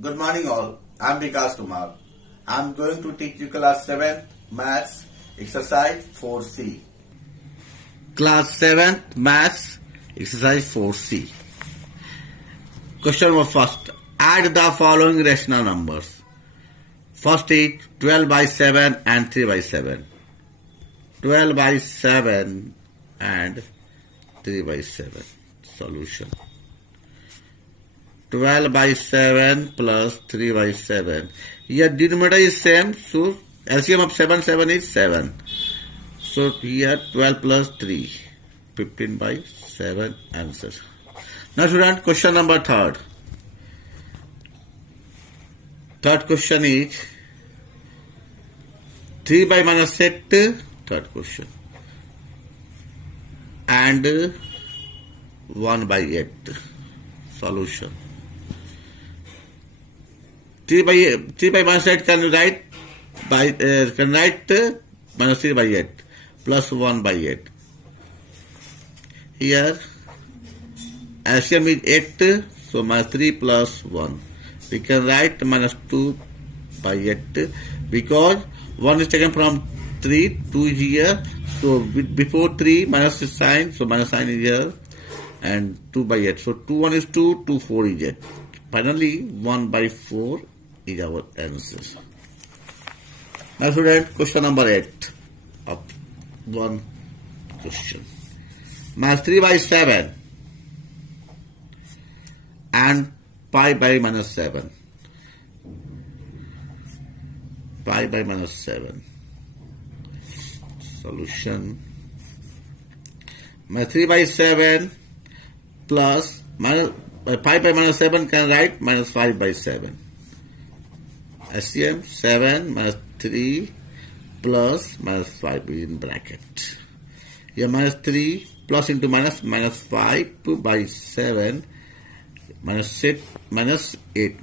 Good morning all. I'm Vikas Kumar. I'm going to teach you class 7 maths exercise 4C. Class 7 maths exercise 4C. Question number first. Add the following rational numbers. First is 12 by 7 and 3 by 7. 12 by 7 and 3 by 7. Solution. 12 by 7 plus 3 by 7. Here denominator is same, so LCM of 7 is 7. So here 12 plus 3, 15 by 7 answer. Now student, question number third. Third question is 3 by minus 8, third question, and 1 by 8. Solution. 3 by minus 8 can write minus 3 by 8 plus 1 by 8. Here LCM is 8, so minus 3 plus 1. We can write minus 2 by 8 because 1 is taken from 3, 2 is here. So before 3 minus is sign, so minus sign is here, and 2 by 8. So 2 1 is 2, 2 4 is 8. Finally 1 by 4 is our answer. Now student, question number 8 of one question. Minus 3 by 7 and pi by minus 7. Pi by minus 7. Solution. Minus 3 by 7 plus minus pi by minus 7 can write minus 5 by 7. SCM 7 minus 3 plus minus 5 in bracket. Here minus 3 plus into minus 5 by 7 minus 8.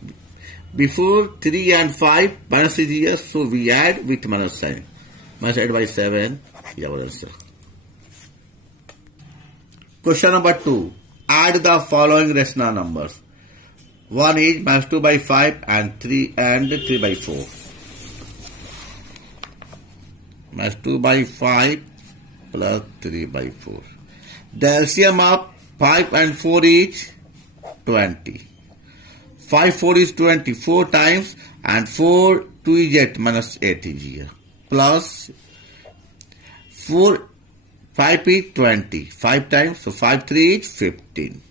Before 3 and 5 minus is here, so we add with minus sign. Minus 8 by 7 is our answer. Question number 2. Add the following rational numbers. 1 is minus 2 by 5 and 3 by 4. Minus 2 by 5 plus 3 by 4. The LCM of 5 and 4 is 20. 5 4 is 20 4 times, and 4 2 is 8 minus 8 is here. Plus 4 5 is 20 5 times, so 5 3 is 15.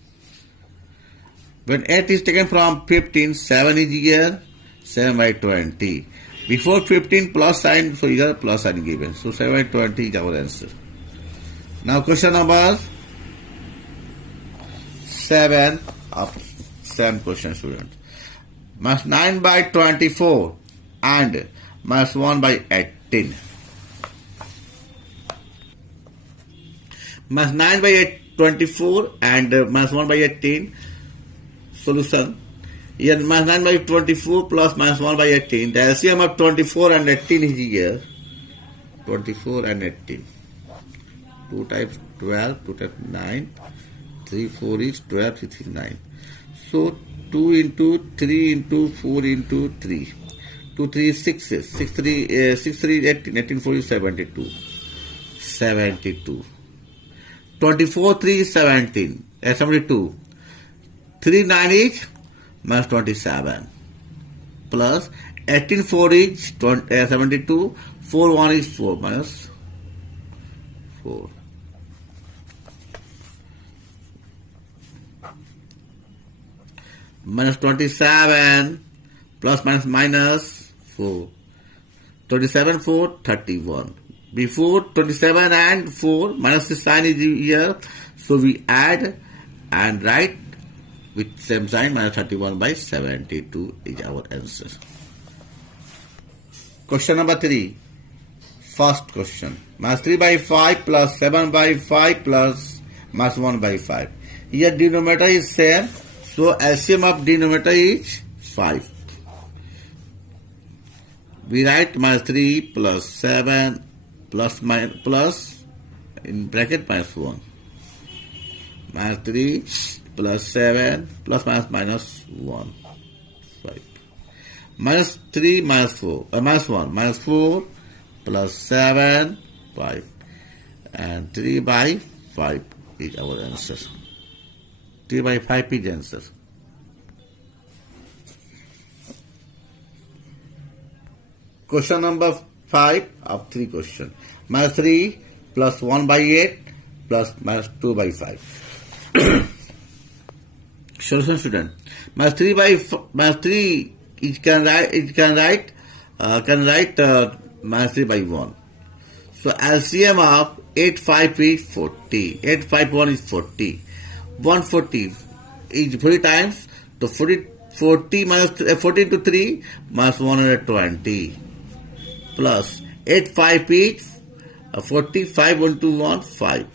When 8 is taken from 15, 7 is here, 7 by 20. Before 15 plus sign, so here plus sign given. So 7 by 20 is our answer. Now question number 7 of same question student. Minus 9 by 24 and minus 1 by 18. Minus 9 by 24 and minus 1 by 18. Solution. Here minus 9 by 24 plus minus 1 by 18. The LCM of 24 and 18 is here. 24 and 18. 2 times 12, 2 times 9. 3, 4 is 12, 3 is 9. So 2 into 3 into 4 into 3. 2, 3 is 6. 6, 3 is 18. 18, 4 is 72. 72. 24, 3 is 17. 72. 3, 9 is minus 27. Plus 18, 4 is 72. 4, 1 is 4 minus 4. Minus 27 plus minus 4. 27 4 31. Before 27 and 4 minus the sign is here, so we add and write with same sign. Minus 31 by 72 is our answer. Question number 3. First question. Minus 3 by 5 plus 7 by 5 plus minus 1 by 5. Here denominator is same, so LCM of denominator is 5. We write minus 3 plus 7 plus in bracket minus 1. Minus 3 plus 7 plus minus 1. 5. minus 3 minus 4, minus 1, minus 4 plus 7, 5, and 3 by 5 is our answer. 3 by 5 is the answer. Question number 5 of 3 questions. Minus 3 plus 1 by 8 plus minus 2 by 5. Solution, student. Minus 3 by minus 3 it can write minus 3 by 1. So LCM of 8 5 is 40. 8 5 1 is 40. 140 is 40 times. So 40 minus 40 into 3 minus 120 plus 8 5 is 40. 5 into 1 5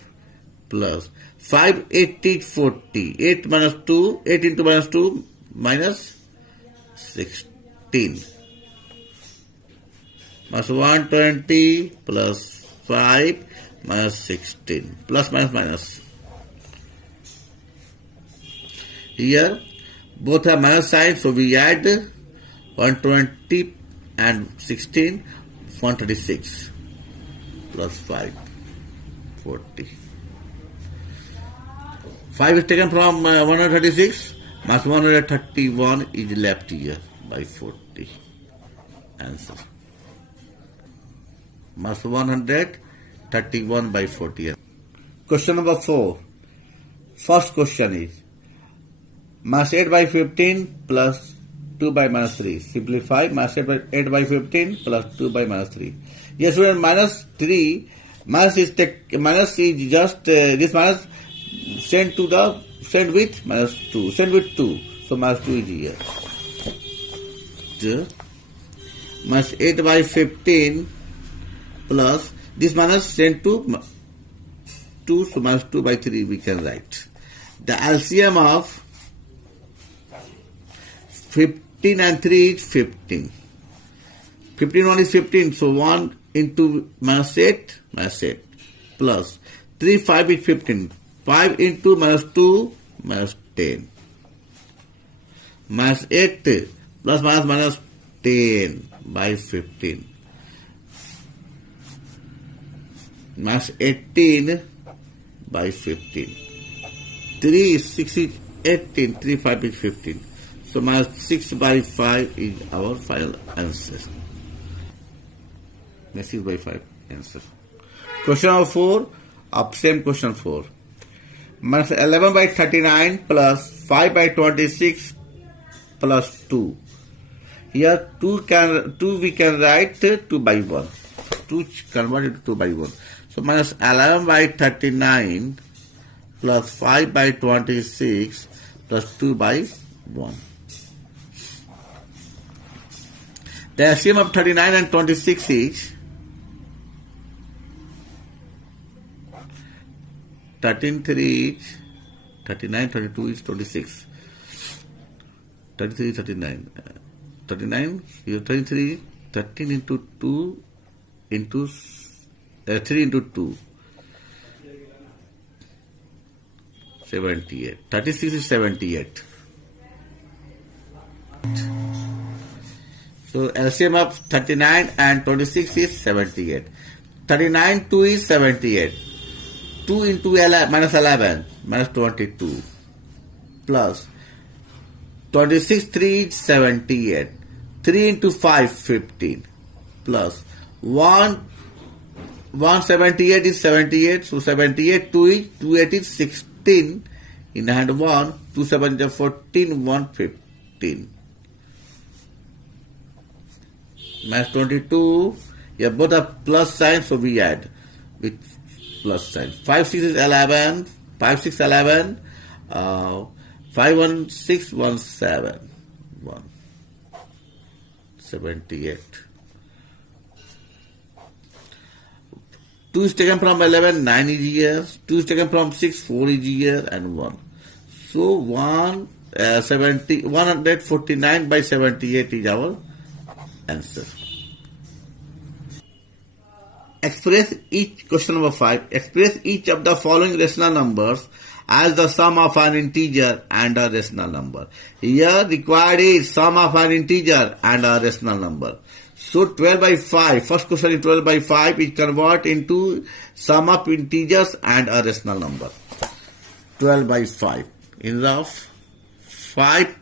plus 5 8 is 40. 8 minus 2, 8 into minus 2 minus 16. Minus 120 plus 5 minus 16. Plus minus minus. Here both are minus signs, so we add 120 and 16, 136 plus 5, 40. 5 is taken from 136, minus 131 is left here by 40. Answer. Minus 131 by 40. Question number 4. First question is minus 8 by 15 plus 2 by minus 3. Simplify. Minus 8 by 15 plus 2 by minus 3. Yes, we have minus 3. Minus is just this minus send with minus 2. Send with 2. So minus 2 is here. Minus 8 by 15 plus this minus send to 2. So minus 2 by 3 we can write. The LCM of 15 and 3 is 15. 15 1 is 15. So 1 into minus 8 plus 3 5 is 15. 5 into minus 2 minus 10. Minus 8 plus minus 10 by 15. Minus 18 by 15. 3 is 6 is 18. 3 5 is 15. So minus 6 by 5 is our final answer. Minus 6 by 5 answer. Question number 4 of same question 4. Minus 11 by 39 plus 5 by 26 plus 2. Here 2 we can write 2 by 1. 2 converted to 2 by 1. So minus 11 by 39 plus 5 by 26 plus 2 by 1. The LCM of 39 and 26 is 13 3 is 39, 32 is 26. 33, 39. 39, you 33, 13 into 2 into 3 into 2. 78. 36 is 78. So LCM of 39 and 26 is 78. 39 2 is 78. 2 into 11, minus 11 minus 22 plus 26 3 is 78. 3 into 5 15 plus 178 is 78. So 78 2 is 28 is 16 in hand 1. 2 7 is 14 1 15. Minus 22. Yeah, both are plus signs, so we add with plus sign. 5 6 is 11. 5 6 11. 5 1 6 1 7 1 78. 2 is taken from 11, 9 is here. 2 is taken from 6, 4 is here, and 1. So 149 by 78 is our answer. Express each, question number 5, express each of the following rational numbers as the sum of an integer and a rational number. Here required is sum of an integer and a rational number. So 12 by 5, first question is 12 by 5 is convert into sum of integers and a rational number. 12 by 5. In the 5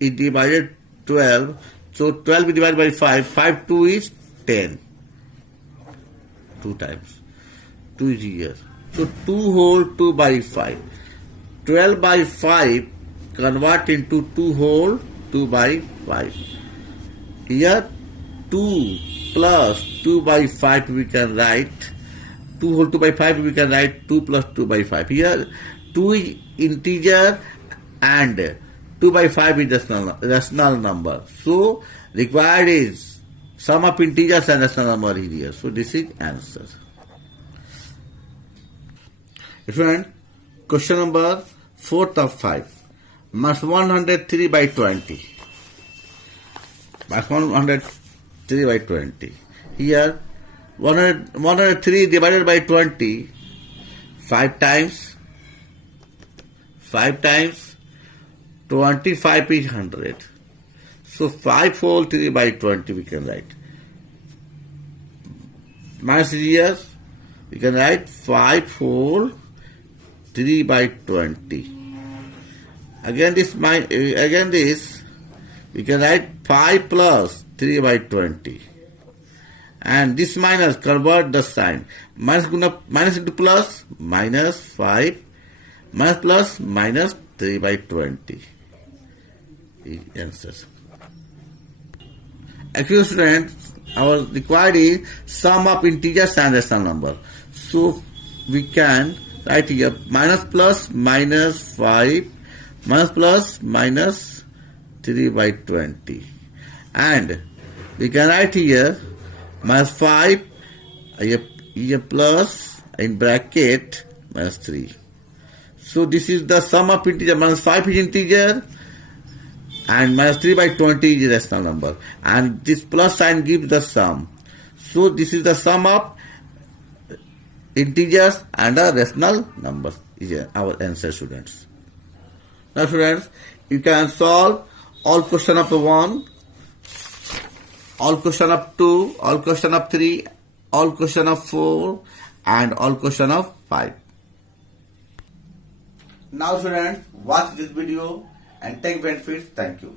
is divided 12. So 12 is divided by 5. 5 2 is 10. 2 times. 2 is here. So 2 whole 2 by 5. 12 by 5 convert into 2 whole 2 by 5. Here 2 plus 2 by 5 we can write. 2 whole 2 by 5 we can write 2 plus 2 by 5. Here 2 is integer and 2 by 5 is rational number. So required is sum of integers and rational number is here. So this is answer. Friend, question number 4th of 5. Minus 103 by 20. Minus 103 by 20. Here 103 divided by 20 5 times. 5 times 25 is 100. So 5 whole 3 by 20 we can write. Minus here we can write 5 whole 3 by 20. Again this we can write 5 plus 3 by 20. And this minus, convert the sign. Minus into plus, minus 5. Minus plus, minus 3 by 20. The answer. Actually, students, our required is sum of integers and rational number. So we can write here minus plus minus 5, minus plus minus 3 by 20. And we can write here minus 5, here plus, in bracket, minus 3. So this is the sum of integer. Minus 5 is integer and minus 3 by 20 is rational number. And this plus sign gives the sum. So this is the sum of integers and a rational number is our answer, students. Now students, you can solve all question of 1, all question of 2, all question of 3, all question of 4 and all question of 5. Now students, watch this video and take benefits. Thank you.